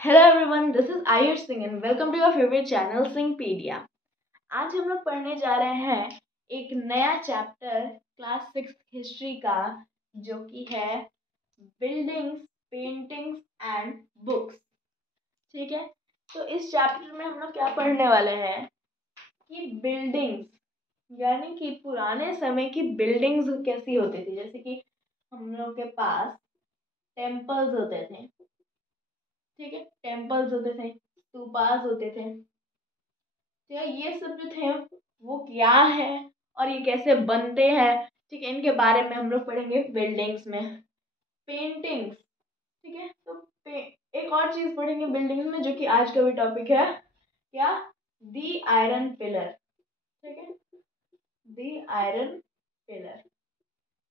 Hello everyone, this is Ayush Singh and welcome to your favourite channel Singhpedia. आज हम लोग पढ़ने जा रहे हैं एक नया चैप्टर क्लास 6 हिस्ट्री का, जो कि है बिल्डिंग्स, पेंटिंग्स एंड बुक्स। ठीक है, तो इस चैप्टर में हम लोग क्या पढ़ने वाले हैं कि बिल्डिंग्स यानी कि पुराने समय की बिल्डिंग्स कैसी होती थी। जैसे कि हम लोग के पास टेम्पल्स होते थे, ठीक है, टेम्पल्स होते थे, स्तूपास होते थे। तो ये सब जो थे वो क्या है और ये कैसे बनते हैं, ठीक है, इनके बारे में हम लोग पढ़ेंगे। बिल्डिंग्स में पेंटिंग्स, ठीक है, तो एक और चीज पढ़ेंगे बिल्डिंग्स में, जो कि आज का भी टॉपिक है, क्या, दी आयरन पिलर। ठीक है, दी आयरन पिलर,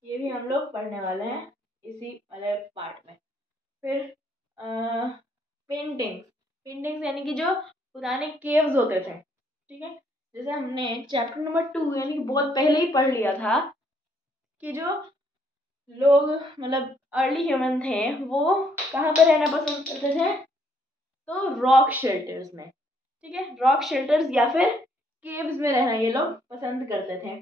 ये भी हम लोग पढ़ने वाले हैं इसी वाले पार्ट में। फिर पेंटिंग्स, पेंटिंग्स यानी कि जो पुराने केव्स होते थे, ठीक है, जैसे हमने चैप्टर नंबर 2 यानी कि बहुत पहले ही पढ़ लिया था कि जो लोग मतलब अर्ली ह्यूमन थे वो कहाँ पर रहना पसंद करते थे, तो रॉक शेल्टर्स में। ठीक है, रॉक शेल्टर्स या फिर केव्स में रहना ये लोग पसंद करते थे।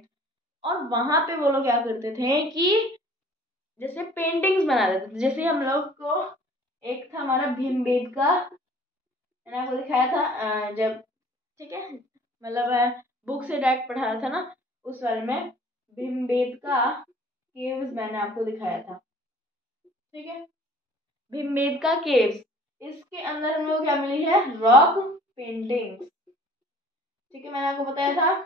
और वहां पे वो लोग क्या करते थे कि जैसे पेंटिंग्स बना देते थे। जैसे हम लोग को एक था हमारा भीमबेटका, मैंने आपको दिखाया था जब, ठीक है, मतलब बुक से डायरेक्ट पढ़ा रहा था ना, उस वाले में भीमबेटका केव्स मैंने आपको दिखाया था। ठीक है, भीमबेटका केव्स, इसके अंदर हम लोग क्या मिली है, रॉक पेंटिंग्स। ठीक है, मैंने आपको बताया था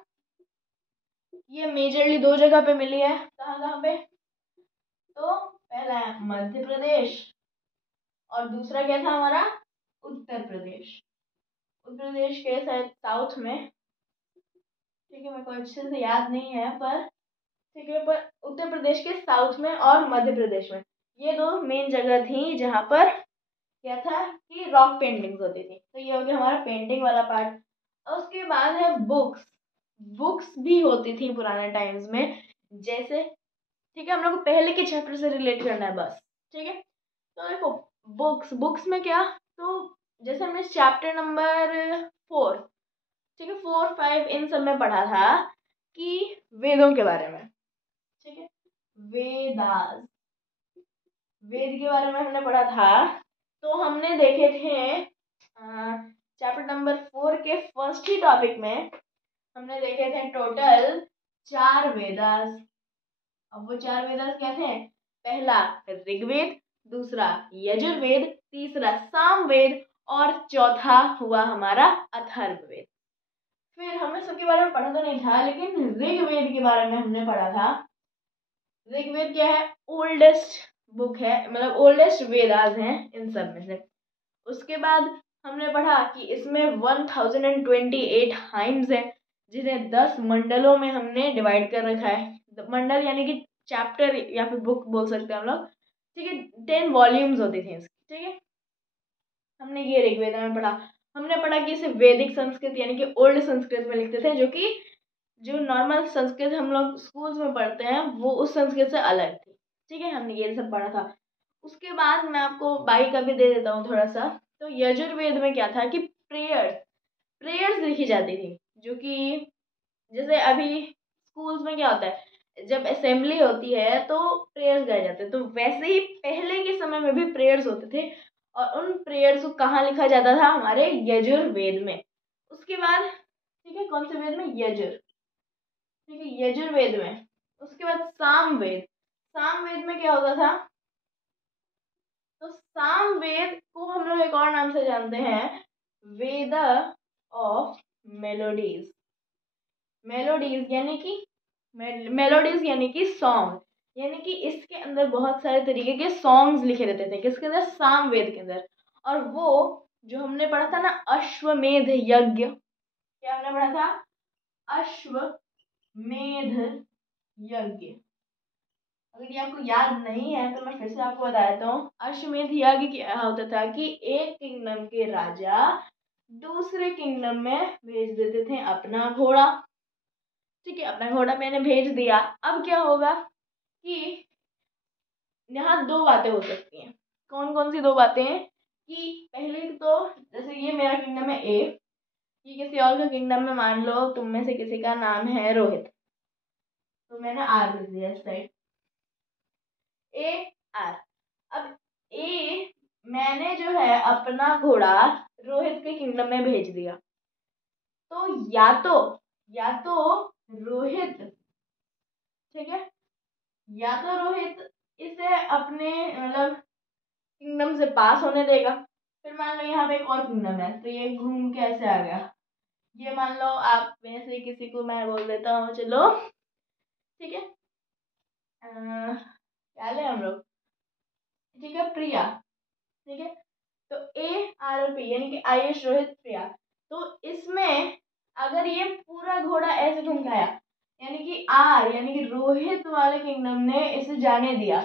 ये मेजरली दो जगह पे मिली है। कहाँ कहाँ पे, तो पहला है मध्य प्रदेश और दूसरा क्या था हमारा, उत्तर प्रदेश। उत्तर प्रदेश के शायद साउथ में, ठीक है, मेरे को अच्छे से याद नहीं है, पर ठीक है, पर उत्तर प्रदेश के साउथ में और मध्य प्रदेश में ये दो मेन जगह थी जहाँ पर क्या था कि रॉक पेंटिंग्स होती थी। तो ये हो गया हमारा पेंटिंग वाला पार्ट। और उसके बाद है बुक्स। बुक्स भी होती थी पुराने टाइम्स में, जैसे, ठीक है, हम लोग को पहले के चैप्टर से रिलेट करना है बस। ठीक है, तो देखो बुक्स, बुक्स में क्या, तो जैसे हमने चैप्टर नंबर 4, ठीक है, 4, 5 इन सब में पढ़ा था कि वेदों के बारे में। ठीक है, वेदास, वेद के बारे में हमने पढ़ा था। तो हमने देखे थे चैप्टर नंबर 4 के फर्स्ट ही टॉपिक में हमने देखे थे टोटल 4 वेदास। अब वो 4 वेदास क्या थे, पहला ऋग्वेद, दूसरा यजुर्वेद, तीसरा सामवेद और चौथा हुआ हमारा अथर्ववेद। फिर हमने सबके बारे में पढ़ा तो नहीं था, लेकिन ऋग्वेद के बारे में हमने पढ़ा था। ऋग्वेद क्या है, ओल्डेस्ट बुक है, मतलब ओल्डेस्ट वेदास हैं इन सब में से। उसके बाद हमने पढ़ा कि इसमें 1028 हाइम्स है, जिन्हें 10 मंडलों में हमने डिवाइड कर रखा है। मंडल यानी कि चैप्टर या फिर बुक बोल सकते हैं हम लोग। ठीक है, 10 वॉल्यूम्स होती थी इसकी। ठीक है, हमने ये ऋग्वेद में पढ़ा। हमने पढ़ा कि इसे वैदिक संस्कृत यानी कि ओल्ड संस्कृत में लिखते थे, जो कि जो नॉर्मल संस्कृत हम लोग स्कूल्स में पढ़ते हैं वो उस संस्कृत से अलग थी। ठीक है, हमने ये सब पढ़ा था। उसके बाद मैं आपको बाई का भी दे देता हूँ थोड़ा सा। तो यजुर्वेद में क्या था कि प्रेयर्स, प्रेयर्स लिखी जाती थी, जो कि जैसे अभी स्कूल्स में क्या होता है, जब असेंबली होती है तो प्रेयर्स गाए जाते हैं, तो वैसे ही पहले के समय में भी प्रेयर्स होते थे। और उन प्रेयर्स को कहाँ लिखा जाता था, हमारे यजुर्वेद में। उसके बाद, ठीक है, कौन से वेद में, यजुर, ठीक है, यजुर्वेद में। उसके बाद सामवेद, सामवेद में क्या होता था, तो सामवेद को हम लोग एक और नाम से जानते हैं, वेद ऑफ मेलोडीज। मेलोडीज यानी कि मेलोडीज यानी कि सॉन्ग, यानी कि इसके अंदर बहुत सारे तरीके के सॉन्ग्स लिखे रहते थे, किसके अंदर, सामवेद के अंदर। और वो जो हमने पढ़ा था ना, अश्वमेध यज्ञ, क्या हमने पढ़ा था, अश्वमेध यज्ञ। अगर ये आपको याद नहीं है तो मैं फिर से आपको बता देता हूँ। अश्वमेध यज्ञ क्या होता था कि एक किंगडम के राजा दूसरे किंगडम में भेज देते थे अपना घोड़ा। ठीक है, अपना घोड़ा मैंने भेज दिया। अब क्या होगा कि यहाँ दो बातें हो सकती हैं। कौन कौन सी दो बातें हैं कि पहले तो जैसे ये मेरा किंगडम है ए, ये किसी और का किंगडम में मान लो तुम में से किसी का नाम है रोहित, तो मैंने आर लिख दिया इस साइड, ए आर। अब ए मैंने जो है अपना घोड़ा रोहित के किंगडम में भेज दिया, तो या तो रोहित, ठीक है, या तो रोहित इसे अपने मतलब किंगडम से पास होने देगा। फिर मान लो यहाँ पे एक और किंगडम है, तो ये घूम के ऐसे आ गया। ये मान लो आप में से किसी को मैं बोल देता हूँ, चलो ठीक है, क्या ले हम लोग, ठीक है, प्रिया, ठीक है। तो ए आर और पी यानी कि आयुष रोहित प्रिया, तो इसमें अगर ये पूरा घोड़ा ऐसे घूम के आया, यानी कि आर यानी कि रोहित वाले किंगडम ने इसे जाने दिया।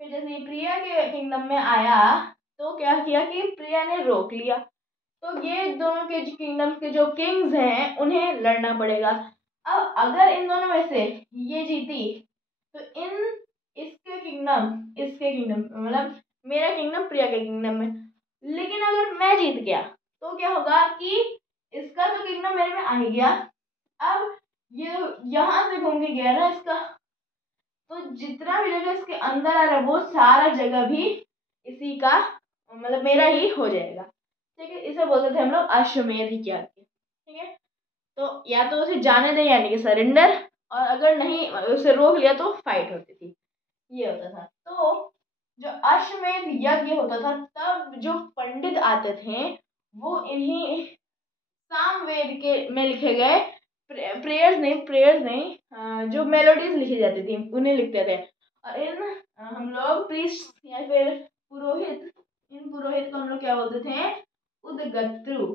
फिर जैसे ये प्रिया के किंगडम में आया, तो क्या किया कि प्रिया ने रोक लिया, तो ये दोनों के किंगडम के जो किंग्स हैं उन्हें लड़ना पड़ेगा। अब अगर इन दोनों में से ये जीती, तो इसके किंगडम मतलब मेरा किंगडम प्रिया के किंगडम में। लेकिन अगर मैं जीत गया तो क्या होगा कि इसका तो किंगडम मेरे में आ ही गया, अब ये यहाँ से घूम के गया ना इसका, तो जितना भी जगह इसके अंदर आ रहा है वो सारा जगह भी इसी का मतलब मेरा ही हो जाएगा, ठीक है। इसे बोलते थे हम लोग अश्वमेध यज्ञ, ठीक है। तो या तो उसे जाने दें यानी कि सरेंडर, और अगर नहीं उसे रोक लिया तो फाइट होती थी, ये होता था। तो जो अश्वमेध यज्ञ होता था तब जो पंडित आते थे वो इन्हीं सामवेद के में लिखे गए प्रेयर्स नहीं जो मेलोडीज लिखी जाती थी उन्हें लिखते थे। और इन हम लोग प्रीस्ट या फिर पुरोहित, इन पुरोहित को हम लोग क्या बोलते थे, उदगत्रु।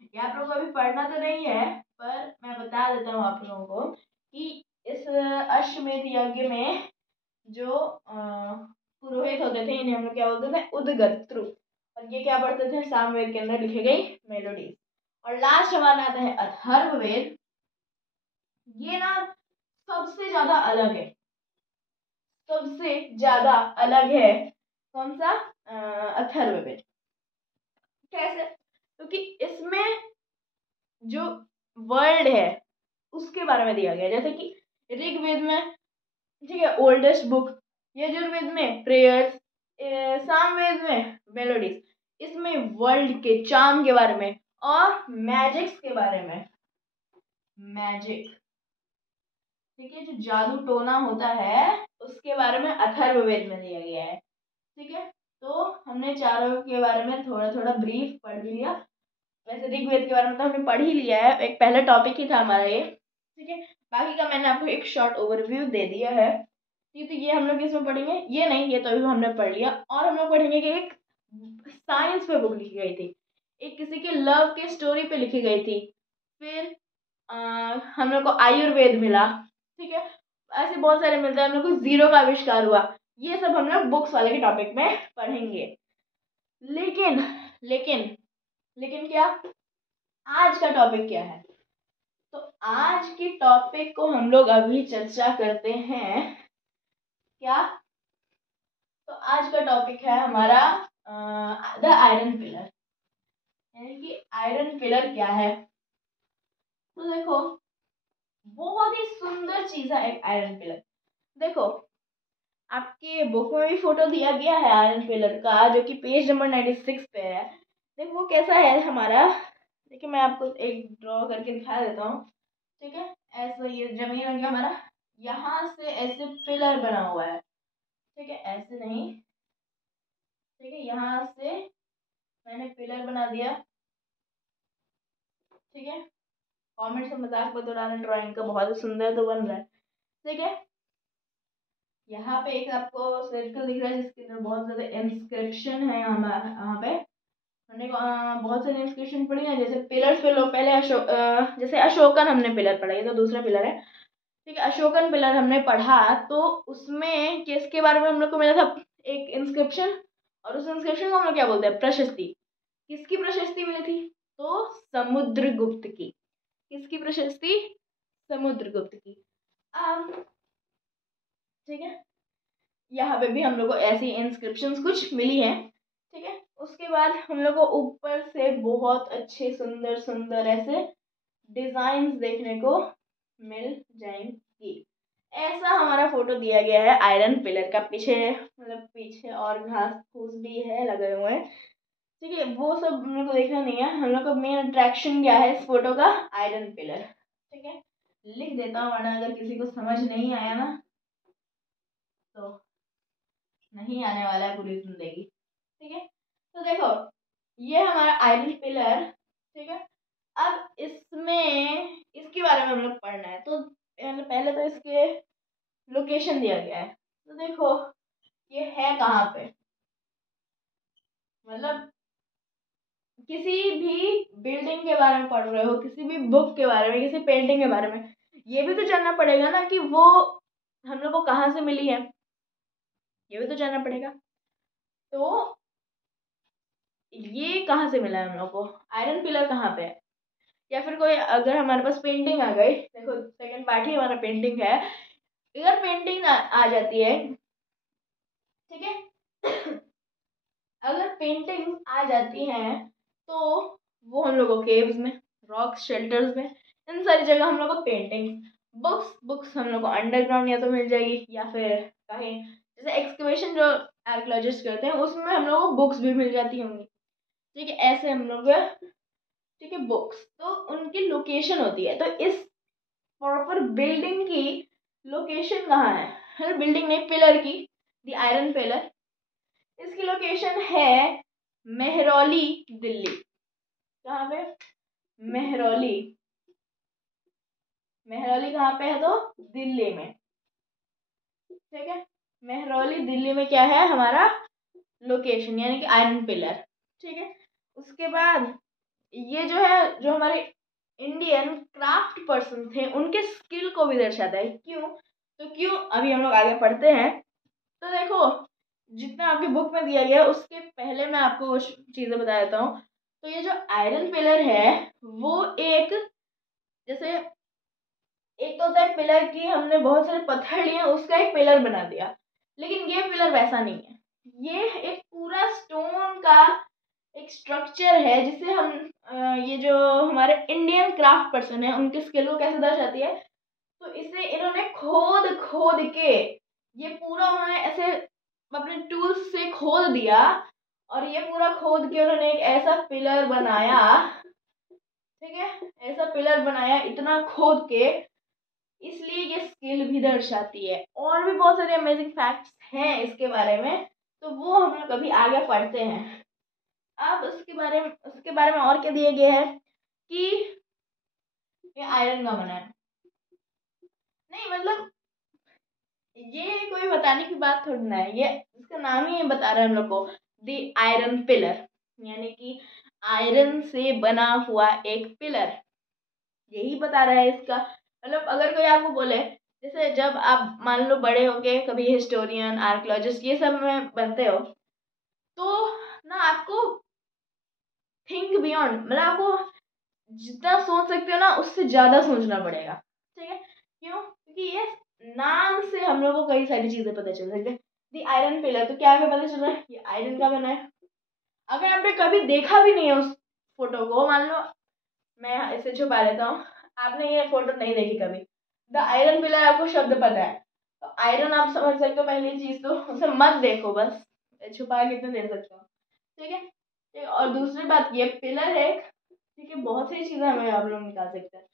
ये आप लोगों को अभी पढ़ना तो नहीं है, पर मैं बता देता हूँ आप लोगों को कि इस अश्वमेध यज्ञ में जो पुरोहित होते थे इन्हें हम लोग क्या बोलते थे, उदगत्रु। और ये क्या पढ़ते थे, सामवेद के अंदर लिखी गई मेलोडीज। और लास्ट हमारा आता है अथर्ववेद। ये ना सबसे ज्यादा अलग है, सबसे ज्यादा अलग है। कौन सा, अथर्ववेद। कैसे, क्योंकि इसमें जो वर्ल्ड है उसके बारे में दिया गया, जैसे कि ऋग्वेद में, ठीक है, ओल्डेस्ट बुक, यजुर्वेद में प्रेयर्स, सामवेद में मेलोडीज, इसमें वर्ल्ड के चार्म के बारे में और मैजिक्स के बारे में, मैजिक, ठीक है, जो जादू टोना होता है उसके बारे में अथर्ववेद में दिया गया है, ठीक है। तो हमने चारों के बारे में थोड़ा थोड़ा ब्रीफ पढ़ भी लिया। वैसे ऋग्वेद के बारे में तो हमने पढ़ ही लिया है, एक पहला टॉपिक ही था हमारा ये, ठीक है। बाकी का मैंने आपको एक शॉर्ट ओवरव्यू दे दिया है, ठीक है। ये हम लोग इसमें पढ़ेंगे, ये नहीं, ये तो अभी हमने पढ़ लिया। और हम लोग पढ़ेंगे कि एक साइंस पे बुक लिखी गई थी, एक किसी के लव के स्टोरी पे लिखी गई थी, फिर हम लोग को आयुर्वेद मिला, ठीक है। ऐसे बहुत सारे मिलते हैं, हम लोग को जीरो का आविष्कार हुआ, ये सब हम लोग बुक्स वाले के टॉपिक में पढ़ेंगे। लेकिन लेकिन लेकिन क्या, आज का टॉपिक क्या है, तो आज की टॉपिक को हम लोग अभी चर्चा करते हैं क्या, तो आज का टॉपिक है हमारा द आयरन पिलर, यानी कि आयरन पिलर क्या है। तो देखो, बहुत ही सुंदर चीज है एक आयरन पिलर। देखो, आपके बुक में भी फोटो दिया गया है आयरन पिलर का, जो कि पेज नंबर 96 पे है। देखो वो कैसा है हमारा, देखिए मैं आपको एक ड्रॉ करके दिखा देता हूँ, ठीक है। ऐसा ये जमीन हो गया हमारा, यहाँ से ऐसे पिलर बना हुआ है, ठीक है, ऐसे नहीं, ठीक है, यहाँ से मैंने पिलर बना दिया, ठीक है। कमेंट्स में मजाक मत उड़ाना, ड्राइंग का बहुत सुंदर तो बन रहा है, ठीक है। यहाँ पे एक आपको सर्कल दिख रहा है जिसके अंदर बहुत ज्यादा इंस्क्रिप्शन है, यहाँ पे हमने बहुत सारे इंस्क्रिप्शन पढ़ी है। जैसे पिलर्स पे लोग पहले जैसे अशोकन हमने पिलर पढ़ा, ये तो दूसरा पिलर है, ठीक है। अशोकन पिलर हमने पढ़ा, तो उसमें किसके बारे में हम लोग को मिला था, एक इंस्क्रिप्शन, और उस इंस्क्रिप्शन को हम लोग क्या बोलते हैं, प्रशस्ति। किसकी प्रशस्ति मिली थी, तो समुद्रगुप्त की। किसकी प्रशस्ति, समुद्रगुप्त की। ठीक है, यहाँ पे भी हम लोग को ऐसी इंस्क्रिप्शंस कुछ मिली है, उसके बाद हम लोग को ऊपर से बहुत अच्छे सुंदर सुंदर ऐसे डिजाइन्स देखने को मिल जाएंगी। ऐसा हमारा फोटो दिया गया है आयरन पिलर का। पीछे मतलब पीछे और घास फूस भी है लगे हुए हैं, ठीक है। वो सब हम लोग को देखना नहीं है, हम लोग का मेन अट्रैक्शन क्या है इस फोटो का, आयरन पिलर, ठीक है। लिख देता हूँ वरना अगर किसी को समझ नहीं आया ना तो नहीं आने वाला है पूरी जिंदगी, ठीक है। तो देखो ये हमारा आयरन पिलर, ठीक है। अब इसमें इसके बारे में हम लोग पढ़ना है, तो पहले तो इसके लोकेशन दिया गया है। तो देखो ये है कहाँ पे, मतलब किसी भी बिल्डिंग के बारे में पढ़ रहे हो, किसी भी बुक के बारे में, किसी पेंटिंग के बारे में, ये भी तो जानना पड़ेगा ना कि वो हम लोग को कहाँ से मिली है, ये भी तो जानना पड़ेगा। तो ये कहाँ से मिला है हम लोग को, आयरन पिलर कहाँ पे है, या फिर कोई अगर हमारे पास पेंटिंग आ गई, देखो सेकंड पार्ट ही हमारा पेंटिंग है, अगर पेंटिंग आ जाती है, ठीक है। अगर पेंटिंग आ जाती हैं तो वो हम लोग को केव्स में, रॉक शेल्टर्स में, इन सारी जगह हम लोग को पेंटिंग्स, बुक्स हम लोग को अंडरग्राउंड या तो मिल जाएगी या फिर कहीं जैसे एक्सकवेशन जो आर्कियोलॉजिस्ट करते हैं उसमें हम लोग को बुक्स भी मिल जाती होंगी, ठीक है। ऐसे हम लोग, ठीक है, बुक्स तो उनकी लोकेशन होती है। तो इस प्रॉपर बिल्डिंग की लोकेशन कहाँ है, बिल्डिंग नहीं पिलर की, दी आयरन पिलर, इसकी लोकेशन है मेहरौली दिल्ली। कहाँ पे, मेहरौली, मेहरौली कहाँ पे है तो दिल्ली में, ठीक है। मेहरौली दिल्ली में क्या है हमारा लोकेशन, यानी कि आयरन पिलर, ठीक है। उसके बाद ये जो है, जो हमारे इंडियन क्राफ्ट पर्सन थे उनके स्किल को भी दर्शाता है। क्यों, तो क्यों अभी हम लोग आगे पढ़ते हैं। तो देखो जितना आपकी बुक में दिया गया है उसके पहले मैं आपको कुछ चीज़ें बता देता हूँ। तो ये जो आयरन पिलर है वो एक, जैसे एक तो होता है पिलर की हमने बहुत सारे पत्थर लिए उसका एक पिलर बना दिया, लेकिन ये पिलर वैसा नहीं है। ये एक पूरा स्टोन का एक स्ट्रक्चर है जिसे हम ये जो हमारे इंडियन क्राफ्ट पर्सन है उनके स्किल को कैसे दर्शाती है, तो इसे इन्होंने खोद खोद के, ये पूरा उन्होंने ऐसे अपने टूल्स से खोद दिया और ये पूरा खोद के उन्होंने एक ऐसा पिलर बनाया, ठीक है। ऐसा पिलर बनाया इतना खोद के, इसलिए ये स्किल भी दर्शाती है। और भी बहुत सारे अमेजिंग फैक्ट्स हैं इसके बारे में, तो वो हम लोग कभी आगे पढ़ते हैं। अब उसके बारे में और क्या दिया गया है कि ये आयरन का बना है, नहीं मतलब ये कोई बताने की बात थोड़ी ना है, ये इसका नाम ही बता रहा है हम लोग को, द आयरन पिलर, यानी कि आयरन से बना हुआ एक पिलर, यही बता रहा है इसका। मतलब अगर कोई आपको बोले, जैसे जब आप मान लो बड़े होके कभी हिस्टोरियन आर्कियोलॉजिस्ट ये सब में बनते हो, तो ना आपको थिंक बियॉन्ड, मतलब आपको जितना सोच सकते हो ना उससे ज्यादा सोचना पड़ेगा, ठीक है। क्यों, क्योंकि ये नाम से हम लोग को कई सारी चीजें पता चल सकती है। दी आयरन पिलर, तो क्या हमें पता चल रहा है ये आयरन का बना है। अगर आपने कभी देखा भी नहीं है उस फोटो को, मान लो मैं इसे छुपा लेता हूँ, आपने ये फोटो नहीं देखी कभी, द आयरन पिलर आपको शब्द पता है, तो आयरन आप समझ सकते हो पहली चीज, तो उसे मत देखो, बस छुपा के तो दे सकते हो, ठीक है। और दूसरी बात ये पिलर है, ठीक है, बहुत सारी चीजें हमें आप लोग निकाल सकते हैं।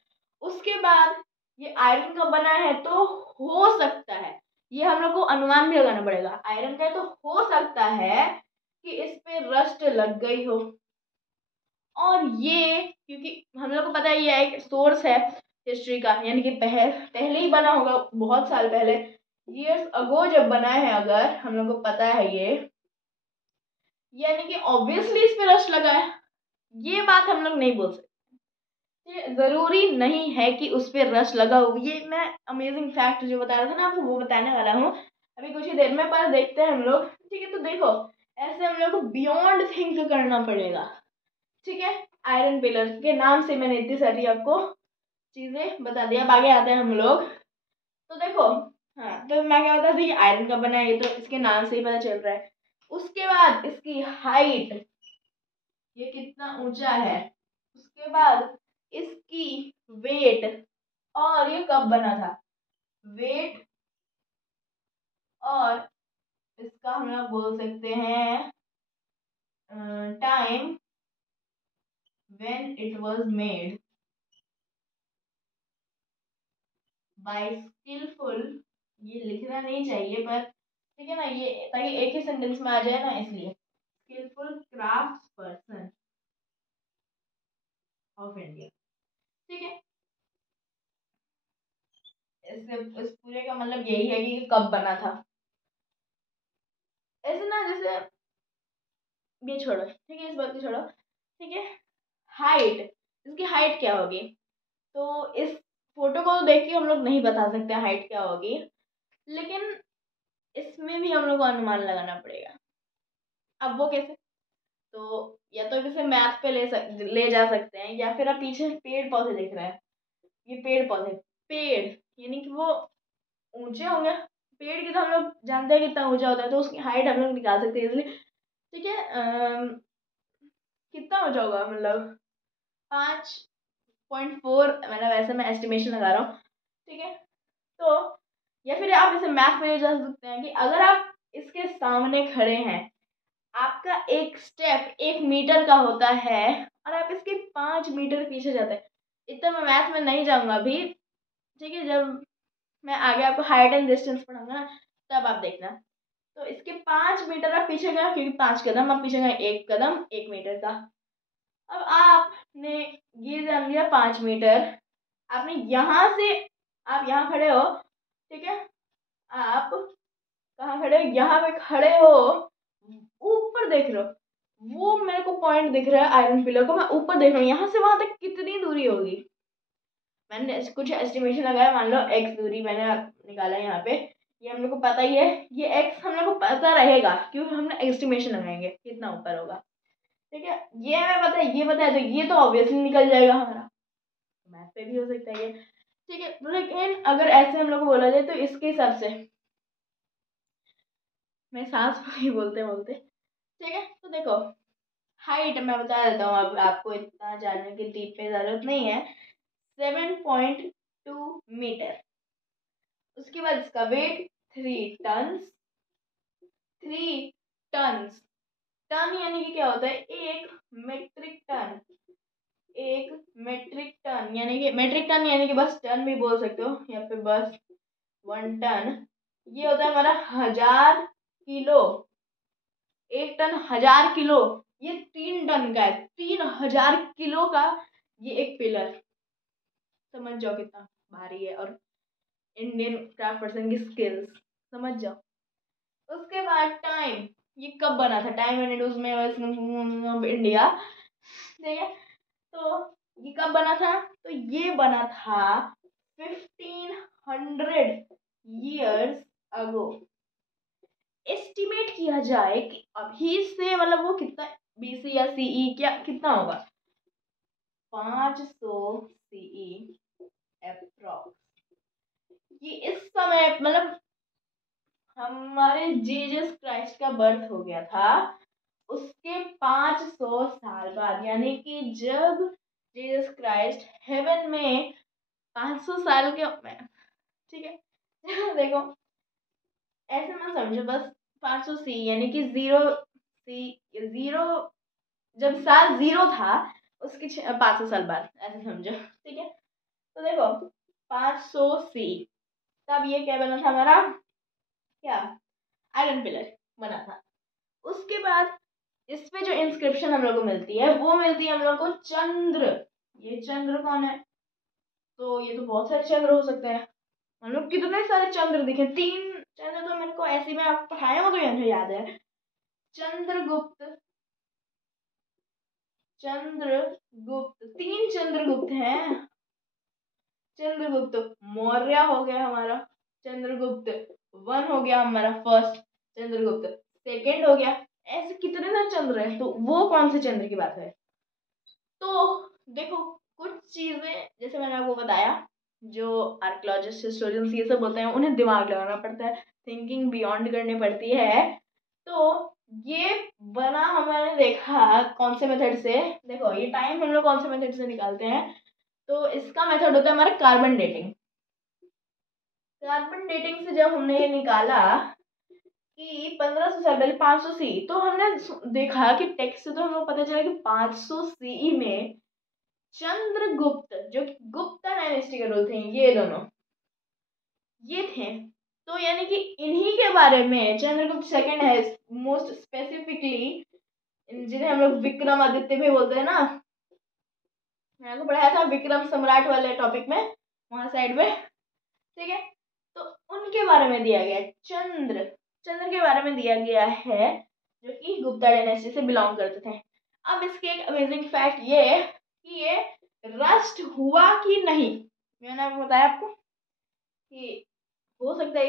उसके बाद ये आयरन का बना है तो हो सकता है, ये हम लोग को अनुमान भी लगाना पड़ेगा, आयरन का है तो हो सकता है कि इस पे रस्ट लग गई हो। और ये क्योंकि हम लोग को पता है ये एक सोर्स है हिस्ट्री का, यानी कि पहले ही बना होगा, बहुत साल पहले, ईयर्स अगो जब बना है, अगर हम लोग को पता है ये, यानी कि ऑब्वियसली इस पे रस्ट लगा है, ये बात हम लोग नहीं बोल सकते। ये जरूरी नहीं है कि उस पर रश लगा हो, ये मैं अमेजिंग फैक्ट जो बता रहा था ना आपको वो बताने वाला हूँ अभी कुछ ही देर में, पर देखते हैं हम लोग, ठीक है। तो देखो ऐसे हम लोग को बियॉन्ड थिंक करना पड़ेगा, ठीक है। आयरन पिलर के नाम से मैंने इतनी सारी आपको चीजें बता दिया, अब आगे आते हैं हम लोग। तो देखो, हाँ, तो मैं क्या बता थी, आयरन का बना है, ये तो इसके नाम से ही पता चल रहा है। उसके बाद इसकी हाइट, ये कितना ऊंचा है, उसके बाद इसकी वेट, और ये कब बना था, वेट, और इसका हम लोग बोल सकते हैं time when it was made by skillful. ये लिखना नहीं चाहिए पर ठीक है ना, ये ताकि एक ही सेंटेंस में आ जाए ना, इसलिए skillful craft person of India. ठीक है, इस पूरे का मतलब यही है कि कब बना था। ऐसे ना जैसे, ये छोड़ो ठीक है, इस बात को छोड़ो, ठीक है। हाइट, इसकी हाइट क्या होगी, तो इस फोटो को देख के हम लोग नहीं बता सकते हाइट क्या होगी, लेकिन इसमें भी हम लोग को अनुमान लगाना पड़ेगा। अब वो कैसे, तो या तो इसे मैथ पे ले जा सकते हैं, या फिर आप पीछे पेड़ पौधे दिख रहे हैं, ये पेड़ पौधे, पेड़ यानी कि वो ऊंचे होंगे, पेड़ की तो हम लोग जानते हैं कितना ऊंचा होता है, तो उसकी हाइट हम लोग निकाल सकते हैं इसलिए। ठीक है, कितना ऊंचा होगा, मतलब 5.4, मतलब ऐसे मैं एस्टिमेशन लगा रहा हूँ। ठीक है, तो या फिर आप इसे मैथ में ले जा सकते हैं कि अगर आप इसके सामने खड़े हैं, आपका एक स्टेप 1 मीटर का होता है, और आप इसके 5 मीटर पीछे जाते हैं। इतना मैं मैथ में नहीं जाऊंगा अभी, ठीक है, जब मैं आगे आपको हाइट एंड डिस्टेंस पढ़ाऊंगा ना, तब आप देखना। तो इसके 5 मीटर आप पीछे गए, क्योंकि 5 कदम आप पीछे गए, 1 कदम 1 मीटर का। अब आपने ये जान लिया 5 मीटर, आपने यहाँ से, आप यहाँ खड़े हो, ठीक है, आप कहाँ खड़े हो, यहाँ पे खड़े हो, ऊपर देख रहे हो, वो मेरे को पॉइंट दिख रहा है आयरन पिलर को, मैं ऊपर देख रहा हूँ, यहाँ से वहां तक कितनी दूरी होगी, मैंने कुछ एस्टिमेशन लगाया, मान लो एक्स दूरी मैंने निकाला यहाँ पे, ये हम लोग को पता ही है, ये एक्स हम लोग को पता रहेगा क्योंकि हमने एस्टिमेशन लगाएंगे कितना ऊपर होगा। ठीक है, ये हमें पता है, ये पता है, तो ये तो ऑब्वियसली निकल जाएगा हमारा, मैथ पे भी हो सकता है ये। ठीक है, लेकिन अगर ऐसे हम लोग को बोला जाए तो इसके हिसाब से, मैं सांस ही बोलते बोलते, ठीक है, तो देखो हाइट मैं बता देता हूँ, अब आपको इतना जानने की डीप में जरूरत नहीं है, 7.2 मीटर। उसके बाद इसका वेट 3 टन, 3 टन, टन यानी कि क्या होता है, मेट्रिक टन, 1 मेट्रिक टन यानी कि, मेट्रिक टन यानी कि बस टन भी बोल सकते हो, या फिर बस 1 टन, ये होता है हमारा 1000 किलो, 1 टन 1000 किलो, ये 3 टन का है, 3000 किलो का ये एक पिलर, समझ जाओ कितना भारी है, और इंडियन क्राफ्ट पर्सन की स्किल्स समझ जाओ। उसके बाद टाइम, ये कब बना था, टाइम एंड उसमें इंडिया, ठीक है, तो ये कब बना था, तो ये बना था 1500 years अगो। एस्टिमेट किया जाए कि अभी से मतलब वो कितना, बीसी या सीई क्या कितना होगा, 500 CE अप्रोक्स। ये इस समय मतलब हमारे जीसस क्राइस्ट का बर्थ हो गया था, उसके 500 साल बाद, यानी कि जब जीसस क्राइस्ट हेवन में 500 साल के में, ठीक है, देखो ऐसे मत समझो बस, 500 सी यानी कि जीरो, जब साल जीरो था उसके 500 साल बाद, ऐसे समझो, ठीक है। तो देखो 500 सी, तब ये क्या बना था हमारा, क्या, आयरन पिलर बना था। उसके बाद इस पे जो इंस्क्रिप्शन हम लोग को मिलती है, वो मिलती है हम लोग को चंद्र। ये चंद्र कौन है, तो ये तो बहुत सारे चंद्र हो सकते हैं, हम लोग कितने सारे चंद्र दिखे, 3 चंद्र तो मेरे को ऐसे में आप पढ़ाए हो तो मुझे याद है, चंद्रगुप्त, चंद्रगुप्त, 3 चंद्रगुप्त हैं, चंद्रगुप्त मौर्य हो गया हमारा, चंद्रगुप्त वन हो गया हमारा फर्स्ट, चंद्रगुप्त सेकंड हो गया, ऐसे कितने ना चंद्र हैं, तो वो कौन से चंद्र की बात है। तो देखो कुछ चीजें जैसे मैंने आपको बताया, जो आर्कियोलॉजिस्ट हिस्टोरियंस ये सब होते हैं, उन्हें दिमाग लगाना पड़ता है, थिंकिंग बियॉन्ड करनी पड़ती है, तो ये बना हमने देखा कौन से मेथड से। देखो ये टाइम हम लोग कौन से मेथड से निकालते हैं, तो इसका मेथड होता है हमारा कार्बन डेटिंग। कार्बन डेटिंग से जब हमने ये निकाला कि 1500 से पहले 500 सी, तो हमने देखा कि टेक्स्ट से तो हमें पता चला कि 500 सी में चंद्रगुप्त, जो कि गुप्ता डायनेस्टी के रूल थे, ये दोनों ये थे। तो यानी कि इन्हीं के बारे में चंद्रगुप्त सेकंड है मोस्ट स्पेसिफिकली, जिन्हें हम लोग विक्रमादित्य भी बोलते हैं ना, मैंने आपको पढ़ाया था विक्रम सम्राट वाले टॉपिक में, वहां साइड में, ठीक है। तो उनके बारे में दिया गया है, चंद्र चंद्र के बारे में दिया गया है, जो कि गुप्ता डायनेस्टी से बिलोंग करते थे। अब इसके एक अमेजिंग फैक्ट ये कि ये रस्ट हुआ कि नहीं, मैंने बताया आपको कि हो सकता है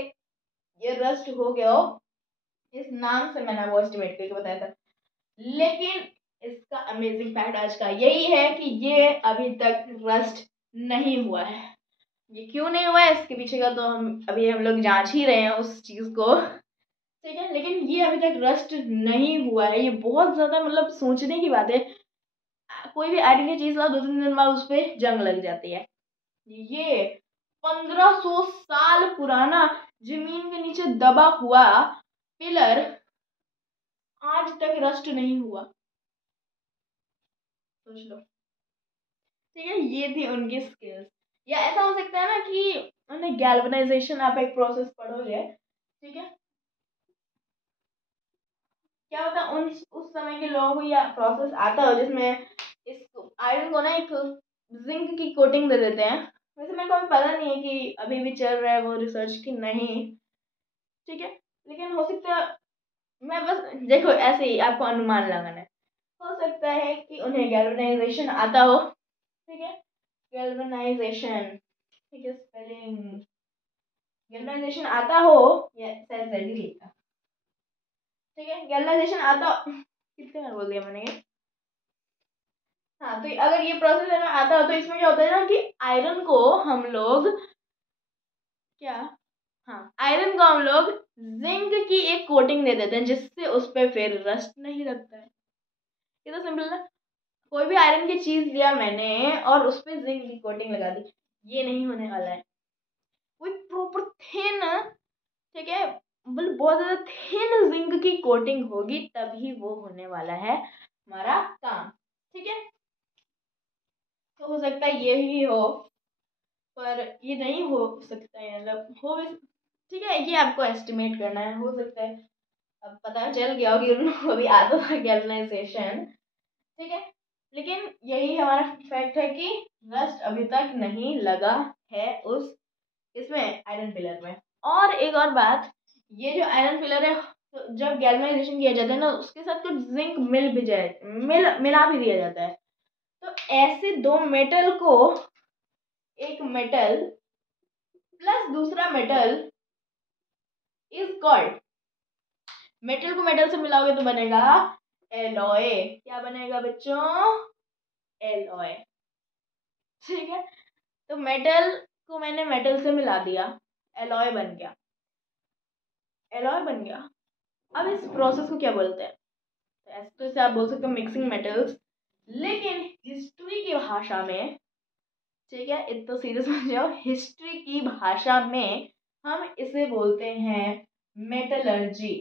ये रस्ट हो गया हो, इस नाम से मैंने वो एस्टिमेट करके बताया था। लेकिन इसका अमेजिंग फैक्ट आज का यही है कि ये अभी तक रस्ट नहीं हुआ है। ये क्यों नहीं हुआ है इसके पीछे का तो हम लोग जांच ही रहे हैं उस चीज को, ठीक है। लेकिन ये अभी तक रस्ट नहीं हुआ है, ये बहुत ज्यादा मतलब सोचने की बात है। कोई भी आयरन की चीज लाओ 2-3 दिन बाद उस पर जंग लग जाती है। ये 1500 साल पुराना जमीन के नीचे दबा हुआ पिलर आज तक रस्ट नहीं हुआ, सोच लो, ठीक है। ये थी उनकी स्किल्स। या ऐसा हो सकता है ना कि उन्हें गैल्वेनाइजेशन, आप एक प्रोसेस पढ़ोगे, ठीक है, क्या होता है उस समय के लोगों को यह प्रोसेस आता हो जिसमें इस आयरन को ना एक जिंक की कोटिंग दे देते हैं। वैसे मेरे को अभी पता नहीं है कि अभी भी चल रहा है वो रिसर्च कि नहीं, ठीक है। लेकिन हो सकता है, मैं बस देखो ऐसे ही आपको अनुमान लगाना है, हो सकता है कि उन्हें गैल्वेनाइजेशन आता हो, ठीक है। गैल्वेनाइजेशन, ठीक है, स्पेलिंग गैल्वेनाइजेशन आता हो, या शायद जल्दी लिखा, ठीक है, गैल्वेनाइजेशन आता, कितने बार बोल दिया मैंने ये। हाँ, तो अगर ये प्रोसेस है ना आता हो, तो इसमें क्या होता है ना कि आयरन को हम लोग क्या, हाँ, आयरन को हम लोग जिंक की एक कोटिंग दे देते हैं, जिससे उस पर फिर रस्ट नहीं लगता है। ये तो सिंपल ना, कोई भी आयरन की चीज लिया मैंने और उस पर जिंक की कोटिंग लगा दी, ये नहीं होने वाला है। कोई प्रॉपर थिन, ठीक है, मतलब बहुत ज्यादा थिन जिंक की कोटिंग होगी तभी वो होने वाला है हमारा काम, ठीक है। तो हो सकता है ये ही हो, पर ये नहीं हो सकता है, मतलब हो भी, ठीक है, ये आपको एस्टिमेट करना है, हो सकता है अब पता चल गया हो कि उनको भी आता था गैल्वेनाइजेशन, ठीक है। लेकिन यही हमारा फैक्ट है कि रस्ट अभी तक नहीं लगा है उस इसमें आयरन पिलर में। और एक और बात, ये जो आयरन पिलर है, तो जब गैल्वेनाइजेशन किया जाता है ना, उसके साथ कुछ जिंक मिला भी दिया जाता है। तो ऐसे दो मेटल को, एक मेटल प्लस दूसरा मेटल इज कॉल्ड, मेटल को मेटल से मिलाओगे तो बनेगा एलॉय। क्या बनेगा बच्चों? एलॉय, ठीक है। तो मेटल को मैंने मेटल से मिला दिया, एलॉय बन गया, एलॉय बन गया। अब इस प्रोसेस को क्या बोलते हैं? तो ऐसे तो इसे आप बोल सकते हो मिक्सिंग मेटल्स, लेकिन हिस्ट्री की भाषा में, ठीक है, इतना सीधे समझ जाओ, हिस्ट्री की भाषा में हम इसे बोलते हैं मेटलर्जी।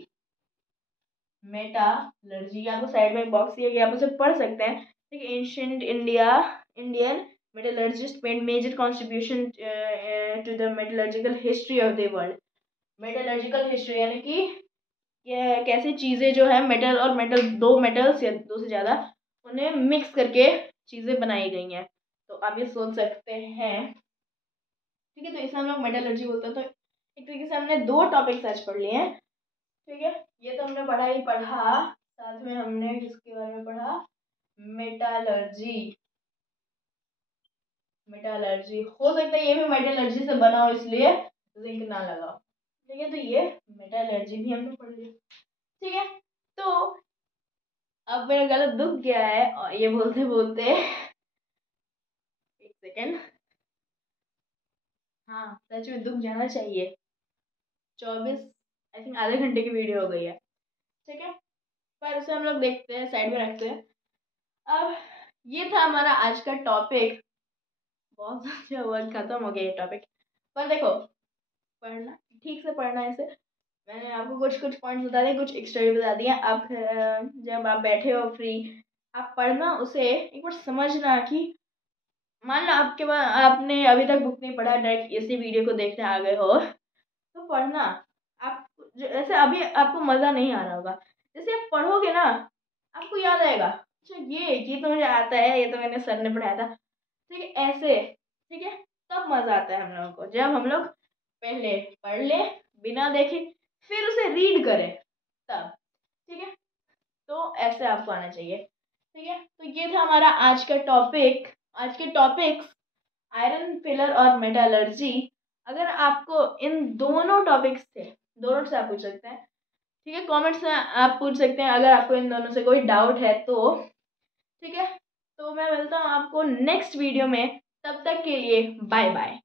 मेटालर्जी, आपको साइड में एक बॉक्स दिया गया, आप उसे पढ़ सकते हैं, ठीक है। Ancient Indian metallurgist made major contribution to the metallurgical history of the world। Metallurgical history यानी कि ये कैसी चीज़ें जो है मेटल और मेटल, दो मेटल्स या दो से ज़्यादा, उन्हें मिक्स करके चीज़ें बनाई गई हैं। तो आप ये सोच सकते हैं, ठीक है। तो इसे हम लोग मेटलर्जी बोलते हैं। तो एक तरीके से हमने दो टॉपिक्स आज पढ़ लिए हैं, ठीक है। ये तो हमने पढ़ा ही पढ़ा, साथ में हमने किसके बारे में पढ़ा? मेटालर्जी। मेटालर्जी हो सकता है ये भी मेटालर्जी से बना हो, इसलिए जिंक ना लगाओ, ठीक है। तो ये मेटालर्जी भी हमने पढ़ लिया, ठीक है। तो अब मेरा गला दुख गया है और ये बोलते बोलते, एक सेकेंड, हाँ सच में दुख जाना चाहिए। 24, आई थिंक आधे घंटे की वीडियो हो गई है, ठीक है। पर उसे हम लोग देखते हैं, साइड में रखते हैं। अब ये था हमारा आज का टॉपिक। बहुत अच्छा हुआ, खत्म हो गया ये टॉपिक। पर देखो, पढ़ना ठीक से पढ़ना है इसे। मैंने आपको कुछ कुछ पॉइंट्स बता दिए, कुछ एक्स्ट्रा भी बता दिए। आप जब आप बैठे हो फ्री, आप पढ़ना उसे, एक बार समझना कि मान लो आपके पास आपने अभी तक बुक नहीं पढ़ा, डायरेक्ट इसी वीडियो को देखने आ गए हो, तो पढ़ना। आप जैसे अभी आपको मज़ा नहीं आ रहा होगा, जैसे आप पढ़ोगे ना आपको याद आएगा, अच्छा ये तो मुझे आता है, ये तो मैंने सर ने पढ़ाया था, ठीक है, ऐसे। ठीक है, तब मज़ा आता है हम लोगों को, जब हम लोग पहले पढ़ लें बिना देखे, फिर उसे रीड करें, तब। ठीक है, तो ऐसे आपको आना चाहिए। ठीक है, तो ये था हमारा आज का टॉपिक, आज के टॉपिक्स, आयरन फिलर और मेटालर्जी। अगर आपको इन दोनों टॉपिक्स से, दोनों से आप पूछ सकते हैं, ठीक है, कमेंट्स में आप पूछ सकते हैं अगर आपको इन दोनों से कोई डाउट है तो। ठीक है, तो मैं मिलता हूँ आपको नेक्स्ट वीडियो में, तब तक के लिए बाय बाय।